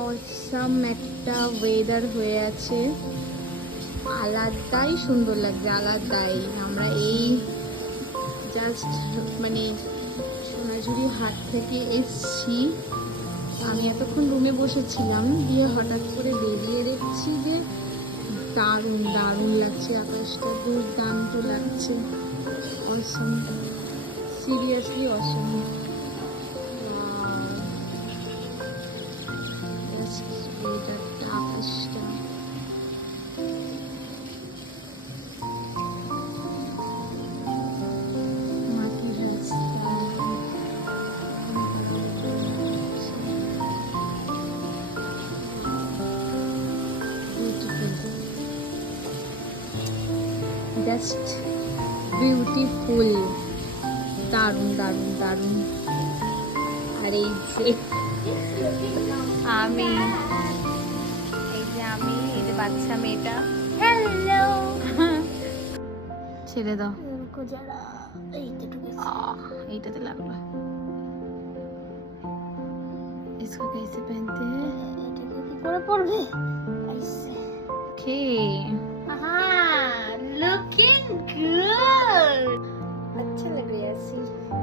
Awesome একটা weather হয়ে আছে, আলাদাই সুন্দর লাগছে, আলাদাই। আমরা এই জাস্ট মানে সোনাঝুরি হাট থেকে এসছি। আমি এতক্ষণ রুমে বসেছিলাম, দিয়ে হঠাৎ করে বেরিয়ে দেখছি যে দারুণ দারুণ লাগছে, আকাশটা দুর্দান্ত লাগছে, অসম, সিরিয়াসলি অসম। আকাশটা মাটির রাস্তা, জাস্ট বিউটিফুল, দারুণ দারুণ দারুণ। আর এই যে আমি, এই যে বাচ্চা মেয়েটা, হ্যালো, ছেড়ে দাও, এইটাতে লাগলো। इसको कैसे पहनते हैं? করে পড়বে ओके, हाँ लुकिंग गुड अच्छा लग रहा है।